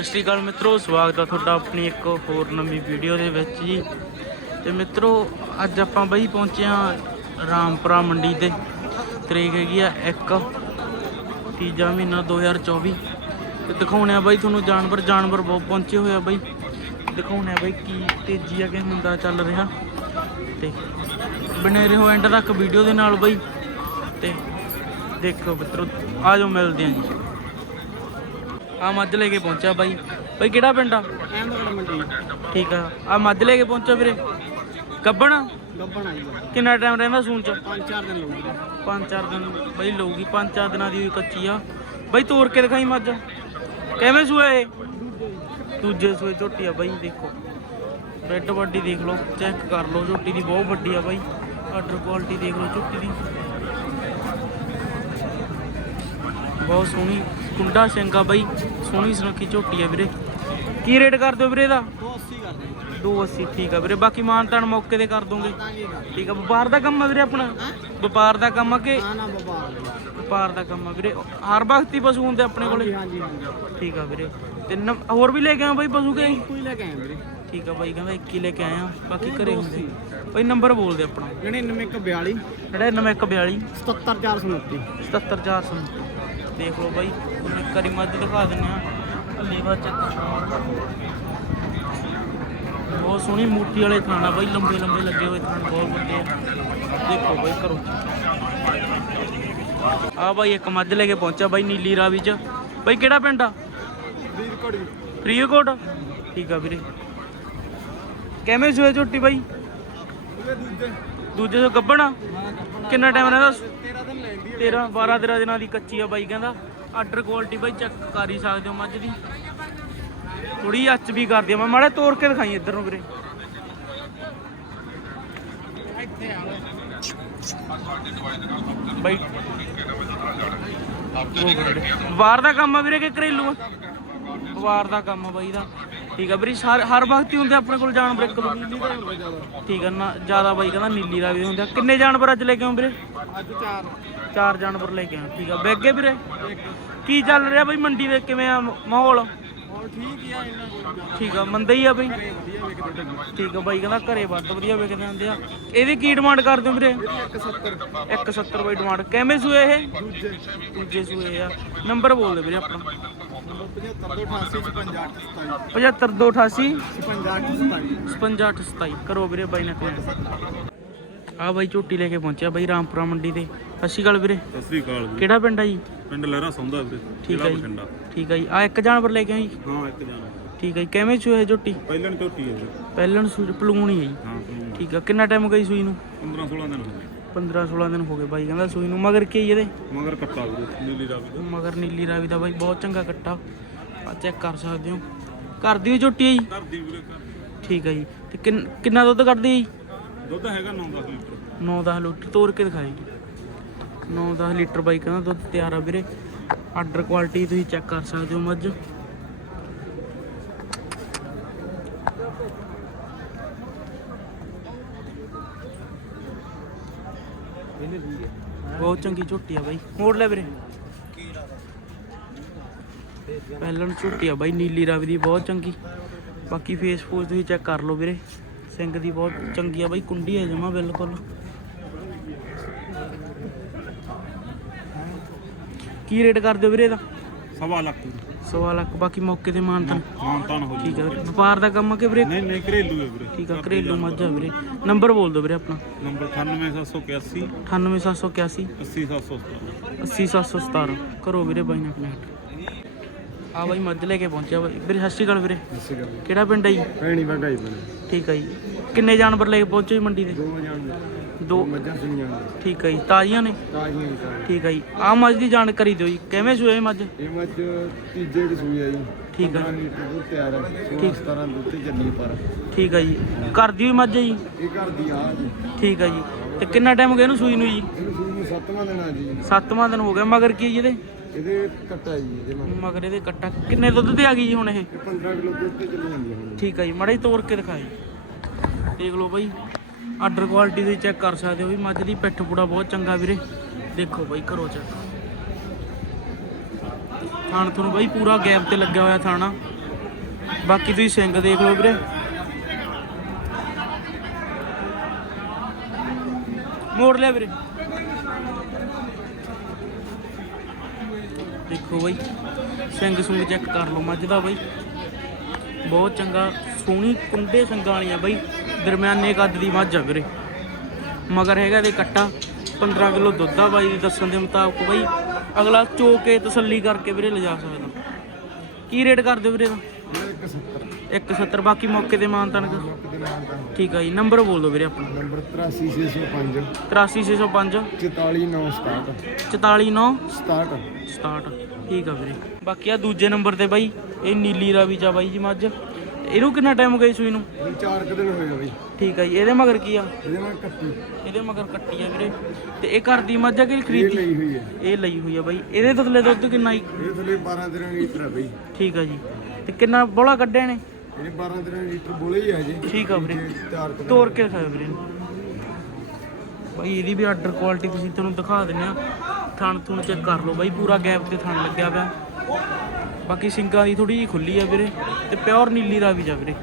ਸਤਿ ਸ਼੍ਰੀ ਅਕਾਲ ਮਿੱਤਰੋ, ਸਵਾਗਤ ਹੈ ਤੁਹਾਡਾ ਆਪਣੀ ਇੱਕ ਹੋਰ ਨਵੀਂ ਵੀਡੀਓ ਦੇ ਵਿੱਚ ਜੀ। ਤੇ ਮਿੱਤਰੋ, ਅੱਜ ਆਪਾਂ ਬਈ ਪਹੁੰਚੇ ਹਾਂ ਰਾਮਪੁਰਾ ਮੰਡੀ ਤੇ। ਤਰੀਕ ਹੈਗੀ ਆ 1 ਤੀਜਾ ਮਹੀਨਾ 2024 ਤੇ ਦਿਖਾਉਣੇ ਆ ਬਾਈ ਤੁਹਾਨੂੰ ਜਾਨਵਰ ਜਾਨਵਰ ਬਹੁਤ ਪਹੁੰਚੇ ਹੋਏ ਆ ਬਾਈ। ਦਿਖਾਉਣੇ ਆ ਬਾਈ ਕੀ ਤੇਜ਼ੀ ਆ ਕਿ ਹੁੰਦਾ ਚੱਲ ਰਿਹਾ। ਤੇ ਬਣੇ ਰਹੋ ਐਂਡ ਤੱਕ ਵੀਡੀਓ ਦੇ ਨਾਲ ਬਾਈ। ਤੇ ਦੇਖੋ ਮਿੱਤਰੋ, ਆ ਜਾਓ ਮਿਲਦੇ ਆ ਜੀ। ਆ ਮੱਝ ਲੈ ਕੇ ਪਹੁੰਚਿਆ ਬਾਈ। ਬਾਈ ਕਿਹੜਾ ਪਿੰਡ ਆ? ਅਹਿਮਦਗੜ ਮੰਡੀ। ਠੀਕ ਆ। ਆ ਮੱਝ ਲੈ ਕੇ ਪਹੁੰਚਿਆ ਵੀਰੇ। ਗੱਬਣ? ਗੱਬਣ ਆਈ ਕਿੰਨਾ ਟਾਈਮ ਰਹਿੰਦਾ ਸੂਣ ਚ? ਪੰਜ ਚਾਰ ਦਿਨ ਲਊਗੀ। ਪੰਜ ਚਾਰ ਦਿਨ। ਬਾਈ ਲਊਗੀ ਪੰਜ ਚਾਰ ਦਿਨਾਂ ਦੀ ਕੱਚੀ ਆ। ਬਾਈ ਤੋੜ ਕੇ ਦਿਖਾਈ ਮੱਝ। ਕਿਵੇਂ ਸੂਏ? ਦੂਜੇ ਸੂਏ ਝੋਟੀ ਆ ਬਾਈ ਦੇਖੋ। ਰੈੱਡ ਵੱਡੀ ਦੇਖ ਲਓ ਚੈੱਕ ਕਰ ਲਓ ਝੋਟੀ ਦੀ ਬਹੁਤ ਵੱਡੀ ਆ ਬਾਈ। ਆਰਡਰ ਕੁਆਲਿਟੀ ਦੇਖ ਲਓ ਝੋਟੀ ਦੀ। ਬਹੁਤ ਸੋਹਣੀ। ਕੁੰਡਾ ਆ ਬਾਈ ਸੋਹਣੀ ਸੁਨੱਖੀ ਝੋਟੀ ਆ ਵੀਰੇ। ਕੀ ਰੇਟ ਕਰ ਦਿਓ ਵੀਰੇ ਇਹਦਾ? 280 ਕਰਦੇ 280 ਠੀਕ ਆ ਵੀਰੇ। ਬਾਕੀ ਮਾਨਤਾਨ ਮੌਕੇ ਤੇ ਕਰ ਦੋਗੇ। ਠੀਕ ਆ ਵਪਾਰ ਦਾ ਕੰਮ ਆ ਵੀਰੇ ਆਪਣਾ? ਵਪਾਰ ਦਾ ਕੰਮ ਆ ਕਿ? ਨਾ ਵਪਾਰ ਵਪਾਰ ਦਾ ਕੰਮ ਆ ਵੀਰੇ। ਹਰ ਵਕਤ ਹੀ ਪਸ਼ੂ ਹੁੰਦੇ ਆਪਣੇ ਕੋਲੇ? ਹਾਂਜੀ ਹਾਂਜੀ ਠੀਕ ਆ ਵੀਰੇ। ਤੇ ਹੋਰ ਵੀ ਲੈ ਕੇ ਆ ਬਾਈ ਪਸ਼ੂ ਕੇ ਕੋਈ ਲੈ ਕੇ ਆਏ ਵੀਰੇ। ਠੀਕ ਆ ਬਾਈ ਕਹਿੰਦਾ 21 ਲੈ ਕੇ ਆਇਆ। ਬਾਕੀ ਘਰੇ ਹੁੰਦੇ। ਬਾਈ ਨੰਬਰ ਬੋਲ ਦੇ ਆਪਣਾ 9942 9142 77429 77400 ਦੇਖ ਲਓ ਬਾਈ ਉਹਨੇ ਕਰੀ ਮੱਝ ਦਿਖਾ ਦਿੰਦੇ ਆ ਲੀਵਾ ਚ ਬਹੁਤ ਸੋਹਣੀ ਮੂਰਤੀ ਵਾਲੇ ਥਾਣਾ ਬਾਈ ਲੰਬੇ ਲੰਬੇ ਲੱਗੇ ਹੋਏ ਥਾਣ ਬਹੁਤ ਵੱਡੇ ਆ ਦੇਖੋ ਬਾਈ ਕਰੋ ਆ ਬਾਈ ਇੱਕ ਮੱਝ ਲੈ ਕੇ ਪਹੁੰਚਿਆ ਬਾਈ ਨੀਲੀ ਰਾਵੀ ਚ। ਬਾਈ ਕਿਹੜਾ ਪਿੰਡ ਆ? ਵੀਰ ਫਰੀਦਕੋਟ? ਠੀਕ ਆ ਵੀਰੇ। ਕਿਵੇਂ ਸੂਏ ਝੋਟੀ ਬਾਈ? ਦੂਜੇ। ਦੂਜੇ ਤੋਂ ਗੱਬਣਾ ਕਿੰਨਾ ਟਾਈਮ ਰਹਿੰਦਾ? 13 ਦਿਨ ਲੈਂਦੀ 13 12 13 ਦਿਨਾਂ ਦੀ ਕੱਚੀ ਆ ਬਾਈ ਕਹਿੰਦਾ। ਆਰਡਰ ਕੁਆਲਿਟੀ ਬਾਈ ਚੈੱਕ ਕਰ ਹੀ ਸਕਦੇ ਹੋ ਮੱਝ ਦੀ। ਥੋੜੀ ਅੱਚ ਵੀ ਕਰਦੀ ਆ। ਮੈਂ ਮਾੜਾ ਤੋੜ ਕੇ ਦਿਖਾਈ ਇੱਧਰ ਨੂੰ ਵੀਰੇ। ਇੱਥੇ ਬਾਈ। ਵਾਰ ਦਾ ਕੰਮ ਆ ਵੀਰੇ ਕਿ ਘਰੇਲੂ ਆ? ਵਾਰ ਦਾ ਕੰਮ ਆ ਬਾਈ ਦਾ। ਠੀਕ ਆ ਵੀਰੇ ਸਾਰ- ਹਰ ਵਕਤ ਹੀ ਹੁੰਦੇ ਆਪਣੇ ਕੋਲ ਜਾਨਵਰ ਇੱਕ ਦੋ ਠੀਕ ਆ ਨਾ ਜ਼ਿਆਦਾ ਬਾਈ ਕਹਿੰਦਾ ਨੀਲੀ ਦਾ ਵੀ ਹੁੰਦੇ ਕਿੰਨੇ ਜਾਨਵਰ ਅੱਜ ਲੈ ਕੇ ਆਉਂ ਵੀਰੇ? ਅੱਜ ਚਾਰ। ਚਾਰ ਜਾਨਵਰ ਲੈ ਕੇ ਆ ਠੀਕ ਆ। ਬੈਗੇ ਵੀਰੇ? ਕੀ ਚੱਲ ਰਿਹਾ ਬਾਈ ਮੰਡੀ ਦੇ ਕਿਵੇਂ ਆ ਮਾਹੌਲ? ਹੋਰ ਠੀਕ ਆ ਠੀਕ ਆ ਮੰਦਾ ਹੀ ਆ ਬਈ? ਠੀਕ ਆ ਬਾਈ ਕਹਿੰਦਾ ਘਰੇ ਵੱਧ ਵਧੀਆ ਵਿਕਦੇ ਹੁੰਦੇ ਆ। ਇਹਦੀ ਕੀ ਡਿਮਾਂਡ ਕਰਦੇ ਹੋ ਵੀਰੇ? 170 170 ਬਾਈ ਡਿਮਾਂਡ ਕਿਵੇਂ ਸੂਏ ਇਹ? ਦੂਜੇ। ਦੂਜੇ ਸੂਏ ਆ। ਨੰਬਰ ਬੋਲ ਦੇ ਵੀਰੇ ਆਪਣਾ। ਨੰਬਰ 75 288 57 75288 57 27 5827 ਕਰੋ ਵੀਰੇ ਬਾਈ ਨਾਲ ਕਨੈਕਟ ਆ ਬਾਈ ਝੋਟੀ ਲੈ ਕੇ ਪਹੁੰਚਿਆ ਬਾਈ ਰਾਮਪੁਰਾ ਮੰਡੀ ਤੇ। ਵੀਰੇ। ਸਤਿ ਸ੍ਰੀ ਅਕਾਲ ਜੀ ਕਿਹੜਾ ਪਿੰਡ ਆ ਜੀ? ਪਿੰਡ ਲਹਿਰਾ ਸੌਂਦਾ ਵੀਰੇ। ਠੀਕ ਹੈ ਜੀ। ਠੀਕ ਆ ਜੀ। ਆ ਇੱਕ ਜਾਨਵਰ ਲੈ ਕੇ ਆਈ ਹਾਂ ਇੱਕ ਜਾਣਾ ਠੀਕ ਆ ਜੀ। ਕਿਵੇਂ ਸੂਏ ਝੋਟੀ? ਪਹਿਲਣ ਝੋਟੀ ਹੈ ਜੀ ਪਹਿਲਣ ਸੂ ਪਲੂਣੀ ਹੈ ਜੀ। ਹਾਂ ਠੀਕ ਆ। ਕਿੰਨਾ ਟਾਈਮ ਗਈ ਸੂਈ ਨੂੰ? 15 16 ਦਿਨ ਹੋ ਗਏ। 15 16 ਦਿਨ ਹੋ ਗਏ ਬਾਈ ਕਹਿੰਦਾ ਸੂਈ ਨੂੰ। ਮਗਰ ਕੀ ਇਹਦੇ? ਮਗਰ ਕੱਟਾ ਵੀਰੇ ਨੀਲੀ ਰਾਵੀ ਦਾ। ਮਗਰ ਨੀਲੀ ਰਾਵੀ ਦਾ ਬਾਈ ਬਹੁਤ ਚੰਗਾ ਕੱਟਾ। ਆ ਚੈੱਕ ਕਰ ਸਕਦੇ ਹੋ। ਘਰ ਦੀ ਝੋਟੀ ਹੈ ਜੀ? ਘਰ ਦੀ ਵੀਰੇ। ਠੀਕ ਹੈ ਜੀ। ਤੇ ਕਿੰਨ- ਕਿੰਨਾ ਦੁੱਧ ਕੱਢਦੀ ਹੈ ਜੀ? ਦੁੱਧ ਹੈਗਾ 9-10 ਲੀਟਰ। 9-10 ਲੀਟਰ ਤੋੜ ਕੇ ਦਿਖਾਈ। 9-10 ਲੀਟਰ ਬਾਈ ਕਹਿੰਦਾ ਦੁੱਧ ਤਿਆਰ ਆ ਵੀਰੇ। ਆਰਡਰ ਕੁਆਲਿਟੀ ਤੁਸੀਂ ਚੈੱਕ ਕਰ ਸਕਦੇ ਹੋ ਮੱਝ। ਬਹੁਤ ਚੰਗੀ ਝੋਟੀ ਆ ਬਾਈ। ਮੋੜ ਲੈ ਵੀਰੇ। ਪਹਿਲਣ ਝੋਟੀ ਆ ਬਾਈ ਨੀਲੀ ਰਾਵੀ ਦੀ ਬਹੁਤ ਚੰਗੀ। ਬਾਕੀ ਫੇਸ ਫੂਸ ਤੁਸੀਂ ਚੈੱਕ ਕਰ ਲਓ ਵੀਰੇ। ਸਿੰਘ ਦੀ ਬਹੁਤ ਚੰਗੀ ਆ ਬਾਈ ਕੁੰਡੀ ਹੈ ਜਮਾ ਬਿਲਕੁਲ। ਕੀ ਰੇਟ ਕਰਦੇ ਹੋ ਵੀਰੇ ਇਹਦਾ? ਸਵਾ ਲੱਖ। ਦੀ। ਸਵਾ ਲੱਖ ਬਾਕੀ ਮੌਕੇ ਤੇ ਮਾਨਤਨ। ਮਾਨਤਾਨ ਹੋ ਠੀਕ ਜੀ ਹੈ ਵਪਾਰ ਦਾ ਕੰਮ ਆ ਕਿ ਵੀਰੇ? ਨਹੀਂ ਨਹੀਂ ਘਰੇਲੂ ਹੈ ਵੀਰੇ। ਠੀਕ ਆ ਘਰੇਲੂ ਮੱਝ ਆ ਵੀਰੇ। ਨੰਬਰ ਬੋਲ ਦਿਓ ਵੀਰੇ ਆਪਣਾ। ਨੰਬਰ 98781 98781 80717 80717 ਕਰੋ ਵੀਰੇ ਬਾਈ ਨਾਲ ਕਨੈਕਟ ਆ ਬਾਈ ਮੱਝ ਲੈ ਕੇ ਪਹੁੰਚਿਆ ਬਾਈ। ਵੀਰੇ ਸਤਿ ਸ਼੍ਰੀ ਅਕਾਲ ਵੀਰੇ। ਕਿਹੜਾ ਪਿੰਡ ਹੈ ਜੀ? ਭੈਣੀ ਵਗਾਈ ਬਣੇ। ਠੀਕ ਹੈ ਜੀ। ਕਿੰਨੇ ਜਾਨਵਰ ਲੈ ਕੇ ਪਹੁੰਚੇ ਜੀ ਮੰਡੀ ਦੇ? ਦੋ ਜਾਣ ਦੋ ਮੱਝਾਂ ਸੁਣੀਆਂ ਠੀਕ ਹੈ ਜੀ ਤਾਜ਼ੀਆਂ ਨੇ? ਤਾਜ਼ੀਆਂ ਹੀ ਸਾਰੀਆਂ। ਠੀਕ ਹੈ ਜੀ। ਆ ਮੱਝ ਦੀ ਜਾਣਕਾਰੀ ਦਿਓ ਜੀ ਕਿਵੇਂ ਸੂਏ ਮੱਝ? ਇਹ ਮੱਝ ਤੀਜੇ ਦੀ ਸੂਈ ਆ ਜੀ। ਠੀਕ ਆ। 15 ਲੀਟਰ ਦੁੱਧ ਤਿਆਰ ਹੈ 16 ਠੀਕ। 17 ਦੁੱਧ ਤੇ ਚੱਲੀ ਪਰ। ਠੀਕ ਹੈ ਜੀ। ਘਰ ਦੀ ਵੀ ਮੱਝ ਹੈ ਜੀ? ਇਹ ਘਰ ਦੀ ਆ ਜੀ। ਠੀਕ ਹੈ ਜੀ। ਤੇ ਕਿੰਨਾ ਟਾਈਮ ਹੋ ਗਿਆ ਇਹਨੂੰ ਸੂਈ ਨੂੰ ਜੀ? ਇਹਨੂੰ ਸੂਈ ਨੂੰ ਸੱਤਵਾਂ ਦਿਨ ਆ ਜੀ। ਸੱਤਵਾਂ ਦਿਨ ਹੋ ਗਿਆ। ਮਗਰ ਕੀ ਹੈ ਜੀ ਇਹਦੇ? ਇਹਦੇ ਕੱਟਾ ਜੀ ਇਹਦੇ ਮਗਰ ਮਗਰ ਇਹਦੇ ਕੱਟਾ। ਕਿੰਨੇ ਦੁੱਧ ਤੇ ਆ ਗਈ ਜੀ ਹੁਣ ਇਹ? ਇਹ 15 ਕਿਲੋ ਦੁੱਧ ਤੇ ਚੱਲੀ ਜਾਂਦੀ ਹੈ ਠੀਕ ਹੈ ਜੀ। ਮੜਾ ਹੀ ਤੋੜ ਕੇ ਦਿਖਾਈ ਦੇਖ ਲਓ ਬਾਈ। ਆਰਡਰ ਕੁਆਲਿਟੀ ਦੀ ਚੈੱਕ ਕਰ ਸਕਦੇ ਹੋ ਵੀ ਮੱਝ ਦੀ ਪਿੱਠ ਪੂੜਾ ਬਹੁਤ ਚੰਗਾ ਵੀਰੇ। ਦੇਖੋ ਬਾਈ ਕਰੋ ਚੈੱਕ ਥਾਣ ਤੁਹਾਨੂੰ ਬਾਈ, ਪੂਰਾ ਗੈਪ ਤੇ ਲੱਗਿਆ ਹੋਇਆ ਥਾਣਾ। ਬਾਕੀ ਤੁਸੀਂ ਸਿੰਗ ਦੇਖ ਲਓ ਵੀਰੇ। ਮੋੜ ਲਿਆ ਵੀਰੇ। ਦੇਖੋ ਬਾਈ ਸਿੰਗ ਸੁੰਗ ਚੈੱਕ ਕਰ ਲਓ ਮੱਝ ਦਾ ਬਾਈ। ਬਹੁਤ ਚੰਗਾ, ਸੋਹਣੀ ਕੁੰਡੇ ਸਿੰਘਾਂ ਵਾਲੀ ਬਾਈ। ਦਰਮਿਆਨੇ ਕੱਦ ਦੀ ਮੱਝ ਆ ਵੀਰੇ। ਮਗਰ ਹੈਗਾ ਇਹਦੇ ਕੱਟਾ। 15 ਕਿਲੋ ਦੁੱਧ ਆ ਬਾਈ ਦੱਸਣ ਦੇ ਮੁਤਾਬਕ ਬਾਈ। ਅਗਲਾ ਚੋ ਕੇ ਤਸੱਲੀ ਕਰਕੇ ਵੀਰੇ ਲਿਜਾ ਸਕਦਾ। ਕੀ ਰੇਟ ਕਰਦੇ ਵੀਰੇ ਦਾ ਇਹ 170 170 ਬਾਕੀ ਮੌਕੇ ਤੇ ਨਾਮ ਦਾ ਠੀਕ ਆ ਜੀ ਨੰਬਰ ਬੋਲ ਦਿਓ ਵੀਰੇ ਆਪਣਾ। ਨੰਬਰ 83605 83605 44967 449 67 67 ਠੀਕ ਆ ਵੀਰੇ। ਬਾਕੀ ਆ ਦੂਜੇ ਨੰਬਰ ਤੇ ਬਾਈ ਇਹ ਨੀਲੀ ਰਾਵੀ ਚਾ ਬਾਈ ਜੀ ਮੱਝ। ਇਹਨੂੰ ਕਿੰਨਾ ਟਾਈਮ ਹੋ ਗਿਆ ਜੀ ਸੂਈ ਨੂੰ? ਇਹ ਚਾਰ ਕੁ ਦਿਨ ਹੋਏ ਆ ਬਈ। ਠੀਕ ਆ ਜੀ ਇਹਦੇ ਮਗਰ ਕੀ ਆ? ਇਹਦੇ ਨਾਲ ਕੱਟੀ। ਇਹਦੇ ਮਗਰ ਕੱਟੀ ਆ ਵੀਰੇ। ਤੇ ਇਹ ਘਰ ਦੀ ਮੱਝ ਆ ਕਿ ਇਹ ਖਰੀਦੀ ਲਈ ਹੋਈ ਹੈ ਇਹ ਲਈ ਹੋਈ ਆ ਬਾਈ। ਇਹਦੇ ਥੱਲੇ ਦੁੱਧ ਕਿੰਨਾ ਜੀ? ਇਹ ਥਲੇ 12 13 ਲੀਟਰ ਹੈ ਬਈ। ਠੀਕ ਆ ਜੀ। ਤੇ ਕਿੰਨਾ ਬੋਲਾ ਕੱਢਿਆ ਨੇ ਇਹ 12 13 ਲੀਟਰ ਬੋਲੇ ਹੀ ਹੈ ਜੀ। ਠੀਕ ਆ ਵੀਰੇ। ਚਾਰ ਕੁ ਦਿਨ। ਤੋੜ ਕੇ ਦਿਖਾਓ ਵੀਰੇ ਬਾਈ ਇਹਦੀ ਵੀ ਆਰਡਰ ਕੁਆਲਿਟੀ ਤੁਸੀਂ ਤੁਹਾਨੂੰ ਦਿਖਾ ਦਿੰਨੇ ਆ। ਥਣ ਥੁਣ ਚੈੱਕ ਕਰ ਲਓ ਬਾਈ ਪੂਰਾ ਗੈਪ ਤੇ ਥਣ ਲੱਗਿਆ ਪਿਆ। ਬਾਕੀ ਸਿੰਗਾਂ ਦੀ ਥੋੜੀ ਜਿਹੀ ਖੁੱਲੀ ਆ ਵੀਰੇ ਤੇ ਪਿਓਰ ਨੀਲੀ ਰਾਵੀ ਜਾ ਵੀਰੇ।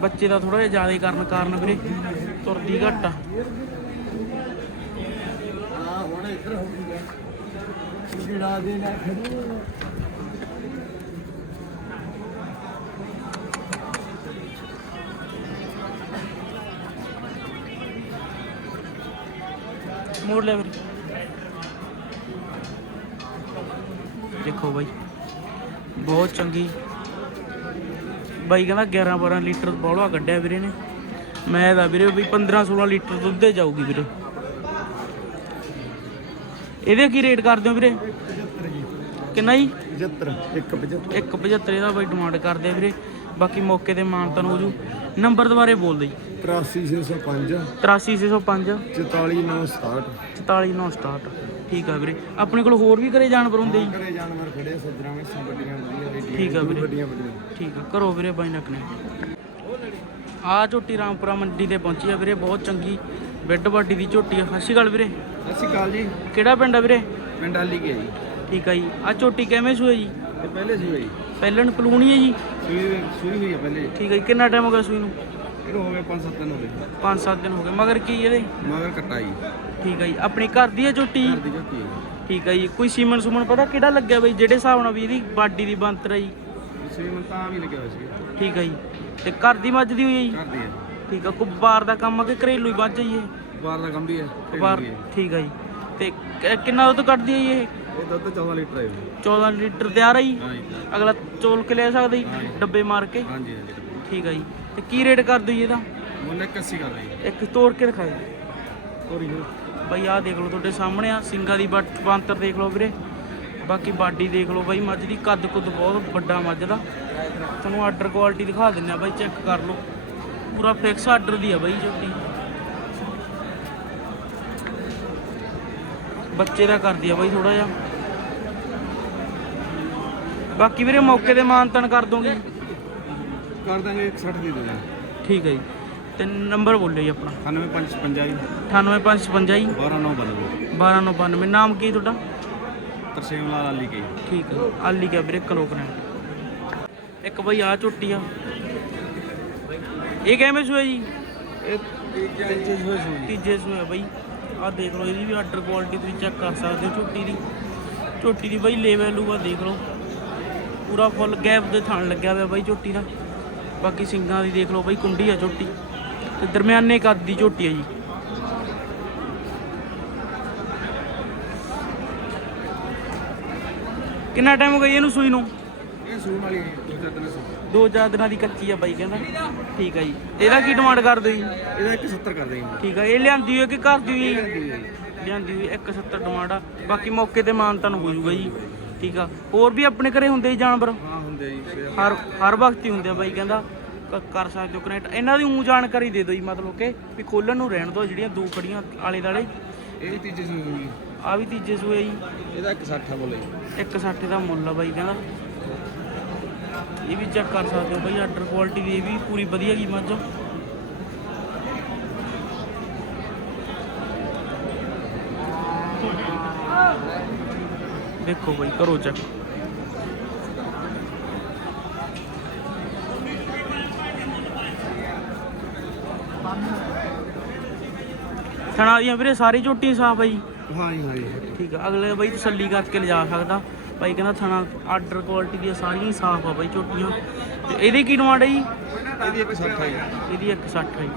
ਬੱਚੇ ਦਾ ਥੋੜਾ ਜਿਹਾ ਜ਼ਿਆਦਾ ਕਰਨ ਕਾਰਨ ਵੀਰੇ, ਤੁਰਦੀ ਘੱਟ ਆ। ਹਾਂ ਹੁਣ ਇੱਧਰ ਹੋ ਗਿਆ ਜਿਹੜਾ ਦੇ ਨਾ ਮੋੜ ਲੈ ਵੀਰੇ। ਦੇਖੋ ਬਾਈ। ਬਹੁਤ ਚੰਗੀ। ਬਾਈ ਕਹਿੰਦਾ 11 12 ਲੀਟਰ ਬੋਲਾ ਕੱਢਿਆ ਵੀਰੇ ਨੇ। ਮੈਂ ਦਾ ਵੀਰੇ ਵੀ 15 16 ਲੀਟਰ ਦੁੱਧ ਦੇ ਜਾਊਗੀ ਵੀਰੇ। ਇਹਦੇ ਕੀ ਰੇਟ ਕਰਦੇ ਹੋ ਵੀਰੇ? 75 ਜੀ? ਕਿੰਨਾ ਜੀ 75 175 175 ਇਹਦਾ ਬਾਈ ਡਿਮਾਂਡ ਕਰਦੇ ਵੀਰੇ। ਬਾਕੀ ਮੌਕੇ ਤੇ ਮਾਨਤਨ ਹੋ ਜੂ ਨੰਬਰ ਦੁਬਾਰੇ ਬੋਲ ਦੇ ਜੀ। 83605 83605 44967 44967 ਠੀਕ ਆ ਵੀਰੇ। ਆਪਣੇ ਕੋਲ ਹੋਰ ਵੀ ਘਰੇ ਜਾਨਵਰ ਹੁੰਦੇ ਜੀ? ਘਰੇ ਜਾਨਵਰ ਖੜੇ ਸੱਜਰਾਂ ਵਿੱਚ ਵੱਡੀਆਂ ਵਧੀਆ ਰੇਡੀਆਂ ਠੀਕ ਆ ਵੀਰੇ। ਵੱਡੀਆਂ ਵੱਡੀਆਂ ਠੀਕ ਆ ਕਰੋ ਵੀਰੇ ਬਾਈ ਨਕਨੇ ਆ ਝੋਟੀ ਰਾਮਪੁਰਾ ਮੰਡੀ ਤੇ ਪਹੁੰਚੀ ਆ ਵੀਰੇ ਬਹੁਤ ਚੰਗੀ ਬੈੱਡ ਬਾਡੀ ਦੀ ਝੋਟੀ ਆ। ਸਤਿ ਸ਼੍ਰੀ ਅਕਾਲ ਵੀਰੇ। ਸਤਿ ਸ਼੍ਰੀ ਅਕਾਲ ਜੀ। ਕਿਹੜਾ ਪਿੰਡ ਆ ਵੀਰੇ? ਪਿੰਡ ਆਲੀ ਗਿਆ ਜੀ। ਠੀਕ ਆ ਜੀ। ਆ ਝੋਟੀ ਕਿਵੇਂ ਸੂਏ ਜੀ? ਤੇ ਪਹਿਲੇ ਸੀ ਹੋਈ ਪਹਿਲਣ ਪਲੂਣੀ ਹੈ ਜੀ? ਸੂਈ ਸੂਈ ਹੋਈ ਆ ਪਹਿਲੇ। ਠੀਕ ਆ ਜੀ ਕਿੰਨਾ ਟਾਈਮ ਹੋ ਗਿਆ ਸੂਈ ਨੂੰ? ਇਹਨੂੰ ਹੋ ਗਏ 5-7 ਦਿਨ ਹੋ ਗਏ। 5-7 ਦਿਨ ਹੋ ਗਏ। ਮਗਰ ਕੀ ਇਹਦੇ? ਮਗਰ ਕੱਟਾ ਜੀ। ਠੀਕ ਆ ਜੀ। ਆਪਣੀ ਘਰ ਦੀ ਹੈ ਝੋਟੀ? ਘਰ ਦੀ ਝੋਟੀ ਹੈ ਠੀਕ ਆ ਜੀ। ਕੋਈ ਸੀਮਨ ਸੁਮਨ ਪਤਾ ਕਿਹੜਾ ਲੱਗਿਆ ਬਈ? ਜਿਹੜੇ ਹਿਸਾਬ ਨਾਲ ਵੀ ਇਹਦੀ ਬਾਡੀ ਦੀ ਬੰਤਰ ਹੈ ਜੀ। ਸੂਈ ਨੂੰ ਤਾਂ ਵੀ ਲੱਗਿਆ ਹੋਇਆ ਸੀ ਠੀਕ ਆ ਜੀ। ਤੇ ਘਰ ਦੀ ਮੱਝ ਦੀ ਹੋਈ ਹੈ ਜੀ? ਘਰ ਦੀ ਹੈ ਠੀਕ ਆ। ਕੋਈ ਬਾਹਰ ਦਾ ਕੰਮ ਆ ਕਿ ਘਰੇਲੂ ਹੀ ਵੱਧ ਜਾਈਏ ਬਾਹਰ ਦਾ ਕੰਮ ਵੀ ਹੈ ਬਾਹਰ ਠੀਕ ਆ ਜੀ। ਤੇ ਕਿ- ਕਿੰਨਾ ਦੁੱਧ ਕੱਢਦੀ ਹੈ ਜੀ ਇਹ? ਇਹ ਦੁੱਧ 14 ਲੀਟਰ ਹੈ 14 ਲੀਟਰ ਤਿਆਰ ਜੀ? ਹਾਂ ਜੀ। ਅਗਲਾ ਚੋਲ ਕੇ ਲੈ ਸਕਦਾ ਜੀ। ਡੱਬੇ ਮਾਰ ਕੇ? ਹਾਂਜੀ ਹਾਂਜੀ। ਠੀਕ ਆ ਜੀ। ਤੇ ਕੀ ਰੇਟ ਕਰ ਜੀ ਇਹਦਾ? ਮੁੱਲ 81 ਕਰ ਰਹੀ ਇੱਕ ਤੋੜ ਕੇ ਦਿਖਾਓ ਹੋਰੀ ਹੋ ਬਾਈ ਆਹ ਦੇਖ ਲਓ ਤੁਹਾਡੇ ਸਾਹਮਣੇ ਆ ਸਿੰਗਾ ਦੀ ਬੱਟ ਬਾਂਤਰ ਦੇਖ ਲਓ ਵੀਰੇ। ਬਾਕੀ ਬਾਡੀ ਦੇਖ ਲਓ ਬਾਈ ਮੱਝ ਦੀ ਕੱਦ ਕੁੱਦ ਬਹੁਤ ਵੱਡਾ ਮੱਝ ਦਾ। ਤੁਹਾਨੂੰ ਆਰਡਰ ਕੁਆਲਿਟੀ ਦਿਖਾ ਦਿੰਨੇ ਆ ਬਾਈ ਚੈੱਕ ਕਰ ਲਓ। ਪੂਰਾ ਫਿਕਸ ਆਰਡਰ ਦੀ ਆ ਬਾਈ ਝੋਟੀ ਬੱਚੇ ਦਾ ਕਰਦੀ ਆ ਬਾਈ ਥੋੜਾ ਜਿਹਾ। ਬਾਕੀ ਵੀਰੇ ਮੌਕੇ ਤੇ ਮਾਨਤਨ ਕਰ ਦੋਗੇ ਕਰ ਦਾਂਗੇ 60 ਦੀ ਦਾਂਗੇ। ਠੀਕ ਹੈ ਜੀ। ਤੇ ਨੰਬਰ ਬੋਲਿਓ ਜੀ ਆਪਣਾ। 9555 ਜੀ। 98555 ਜੀ। 12992 1292 ਨਾਮ ਕੀ ਤੁਹਾਡਾ? ਤਰਸੇਮ ਲਾਲ ਅਲੀ ਕੇ ਠੀਕ ਹੈ। ਆਲੀ ਕਿਆ ਵੀਰੇ ਕਲੋਕ ਨੇ ਇੱਕ ਬਈ ਆ ਝੁੱਟੀ ਆ। ਇਹ ਕਿਵੇਂ ਸੂਏ ਜੀ? ਇਹ ਤੀਜੇ ਸੂਏ ਬਈ। ਆ ਦੇਖ ਲਓ ਇਹਦੀ ਵੀ ਆਰਡਰ ਕੁਆਲਿਟੀ ਤੁਸੀਂ ਚੈੱਕ ਕਰ ਸਕਦੇ ਹੋ ਝੋਟੀ ਦੀ। ਝੋਟੀ ਦੀ ਬਈ ਲੈਵਲ ਲੂਆ ਦੇਖ ਲਓ। ਪੂਰਾ ਫੁੱਲ ਗੈਪ ਦੇ ਥਣ ਲੱਗਿਆ ਹੋਇਆ ਬਈ ਝੋਟੀ ਦਾ। ਬਾਕੀ ਸਿੰਗਾਂ ਦੀ ਦੇਖ ਲਓ ਬਈ ਕੁੰਡੀ ਆ ਝੋਟੀ ਤੇ ਦਰਮਿਆਨੇ ਕੱਦ ਦੀ ਝੋਟੀ ਆ ਜੀ। ਕਿੰਨਾ ਟਾਈਮ ਹੋ ਗਿਆ ਜੀ ਇਹਨੂੰ ਸੂਈ ਨੂੰ? ਇਹ ਸੂਣ ਵਾਲੀ ਦੋ ਚਾਰ ਦਿਨ ਦੋ ਚਾਰ ਦਿਨਾਂ ਦੀ ਕੱਚੀ ਆ ਬਾਈ ਕਹਿੰਦਾ। ਠੀਕ ਆ ਜੀ। ਇਹਦਾ ਕੀ ਡਿਮਾਂਡ ਕਰਦੇ ਜੀ? ਇਹਦਾ 170 ਕਰ ਦੇਂਗੇ ਠੀਕ ਆ ਇਹ ਲਿਆਂਦੀ ਹੋਈ ਕਿ ਘਰ ਦੀ ਹੋਈ ਲਿਆਂਦੀ ਹੋਈ 170 ਡਿਮਾਂਡ ਆ। ਬਾਕੀ ਮੌਕੇ ਤੇ ਮਾਨਤਨ ਹੋ ਜੂਗਾ ਜੀ। ਠੀਕ ਆ ਹੋਰ ਵੀ ਆਪਣੇ ਘਰੇ ਹੁੰਦੇ ਜੀ ਜਾਨਵਰ? ਹਾਂ ਹੁੰਦੇ ਜੀ ਹਰ ਹਰ ਵਕਤ ਹੀ ਹੁੰਦੇ ਆ ਬਾਈ ਕਹਿੰਦਾ ਕ- ਕਰ ਸਕਦੇ ਹੋ ਕਨੈਕਟ ਇਹਨਾਂ ਦੀ ਉਂ ਜਾਣਕਾਰੀ ਦੇ ਦਿਓ ਜੀ ਮਤਲਬ ਕਿ ਵੀ ਖੋਲਣ ਨੂੰ ਰਹਿਣ ਦਿਓ ਜਿਹੜੀਆਂ ਦੋ ਖੜੀਆਂ ਆਲੇ ਦਾਲੇ ਇਹ ਵੀ ਤੀਜੇ ਸੂਈ ਹੋਈ। ਆ ਵੀ ਤੀਜੇ ਸੂਏ ਜੀ। ਇਹਦਾ 160 ਬੋਲੇ ਜੀ। 160 ਦਾ ਮੁੱਲ ਆ ਬਾਈ ਕਹਿੰਦਾ। ਇਹ ਵੀ ਚੈੱਕ ਕਰ ਸਕਦੇ ਹੋ ਬਾਈ ਆਰਡਰ ਕੁਆਲਿਟੀ ਦੀ ਇਹ ਵੀ ਪੂਰੀ ਵਧੀਆ ਕੀ ਮੱਝ। ਦੇਖੋ ਬਾਈ ਕਰੋ ਚੈੱਕ। ਥਣਾ ਦੀਆਂ ਵੀਰੇ ਸਾਰੀ ਝੋਟੀ ਸਾਫ਼ ਆ ਜੀ ਹਾਂ ਜੀ ਹਾਂ ਜੀ ਠੀਕ ਆ ਅਗਲੇ ਬਾਈ ਤਸੱਲੀ ਕਰਕੇ ਲਿਜਾ ਸਕਦਾ। ਬਾਈ ਕਹਿੰਦਾ ਥਣਾ ਆਰਡਰ ਕੁਆਲਿਟੀ ਦੀਆਂ ਸਾਰੀਆਂ ਹੀ ਸਾਫ਼ ਆ ਬਾਈ ਝੋਟੀਆਂ। ਤੇ ਇਹਦੀ ਕੀ ਡਿਮਾਂਡ ਹੈ ਜੀ? ਇਹਦੀ ਇੱਕ 60 ਹੈ ਇਹਦੀ 160 ਹੈ ਜੀ।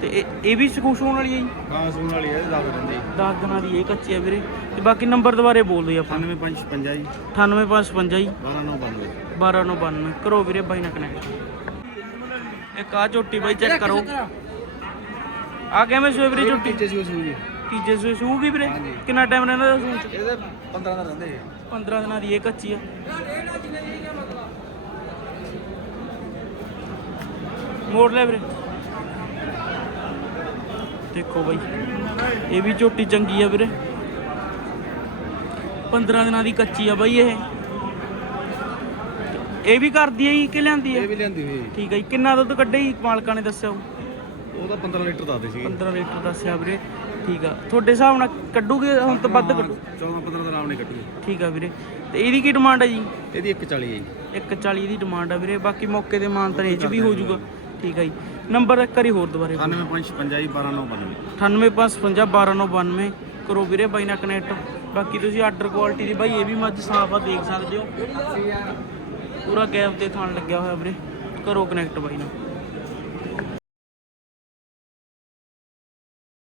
ਤੇ ਇਹ ਇਹ ਵੀ ਸਕੂਸ਼ ਹੋਣ ਵਾਲੀ ਹੈ ਜੀ? ਹਾਂ ਸੁਣ ਵਾਲੀ ਹੈ ਦੱਸ ਦਿੰਦੇ 10 ਦਿਨਾਂ ਦੀ ਇਹ ਕੱਚੀ ਆ ਵੀਰੇ। ਤੇ ਬਾਕੀ ਨੰਬਰ ਦੁਬਾਰੇ ਬੋਲ ਦਿਓ ਆਪਾਂ। 9555 ਜੀ। 98555 ਜੀ। 12992 12992 ਕਰੋ ਵੀਰੇ ਬਾਈ ਨਾਲ ਕਨੈਕਟ ਇੱਕ ਆ ਝੋਟੀ ਬਾਈ ਚੈੱਕ ਕਰੋ। ਆ ਕਿਵੇਂ ਸੂਏ ਵੀਰੇ ਝੋਟੀ ਟੀਚੇ ਸੀ ਸੂ ਜੀ ਤੀਜੇ ਸੂਏ ਸੂਗੀ ਵੀਰੇ। ਕਿੰਨਾ ਟਾਈਮ ਰਹਿੰਦਾ ਇਹਦਾ ਸੂਣ ਚ? ਇਹਦੇ 15 ਦਾ ਰਹਿੰਦੇ 15 ਦਿਨਾਂ ਦੀ ਇਹ ਕੱਚੀ ਆ। ਮੋੜ ਲੈ ਵੀਰੇ। ਦੇਖੋ ਬਾਈ ਇਹ ਵੀ ਝੋਟੀ ਚੰਗੀ ਆ ਵੀਰੇ। 15 ਦਿਨਾਂ ਦੀ ਕੱਚੀ ਆ ਬਾਈ ਇਹ। ਇਹ ਵੀ ਕਰਦੀ ਆ ਜੀ ਕਿ ਲਿਆਂਦੀ ਆ? ਇਹ ਵੀ ਲੈਂਦੀ ਹੋਈ ਠੀਕ ਜੀ। ਕਿੰਨਾ ਦੁੱਧ ਕੱਢੇ ਜੀ? ਮਾਲਕਾਂ ਨੇ ਦੱਸਿਆ ਹੋਊ? ਉਹ ਤਾਂ 15 ਲੀਟਰ ਦੱਸਦੇ ਸੀਗੇ। 15 ਲੀਟਰ ਦੱਸਿਆ ਵੀਰੇ। ਠੀਕ ਆ। ਤੁਹਾਡੇ ਹਿਸਾਬ ਨਾਲ ਕੱਢੂਗੇ ਹੁਣ ਤਾਂ ਵੱਧ ਕੱਢੂ। 14 15 ਦਾ ਆਰਾਮ ਨੇ ਕੱਟੂ ਠੀਕ ਆ ਵੀਰੇ। ਤੇ ਇਹਦੀ ਕੀ ਡਿਮਾਂਡ ਹੈ ਜੀ? ਇਹਦੀ 140 ਹੈ ਜੀ। 140 ਦੀ ਡਿਮਾਂਡ ਆ ਵੀਰੇ। ਬਾਕੀ ਮੌਕੇ ਦੇ ਮਾਨ ਤਾਂ ਇਹ ਚ ਵੀ ਹੋ ਜਾਊਗਾ। ਠੀਕ ਆ ਜੀ। ਨੰਬਰ ਇੱਕ ਵਾਰੀ ਹੋਰ ਦੁਬਾਰੇ 9555 ਜੀ 12992 98555 12992 ਕਰੋ ਵੀਰੇ ਬਾਈ ਨਾਲ ਕਨੈਕਟ ਬਾਕੀ ਤੁਸੀਂ ਆਰਡਰ ਕੁਆਲਿਟੀ ਦੀ ਬਾਈ ਇਹ ਵੀ ਮੱਝ ਸਾਫ਼ ਆ ਦੇਖ ਸਕਦੇ ਹੋ। ਪੂਰਾ ਗੈਪ ਤੇ ਥਣ ਲੱਗਿਆ ਹੋਇਆ ਵੀਰੇ। ਕਰੋ ਕਨੈਕਟ ਬਾਈ ਨਾਲ।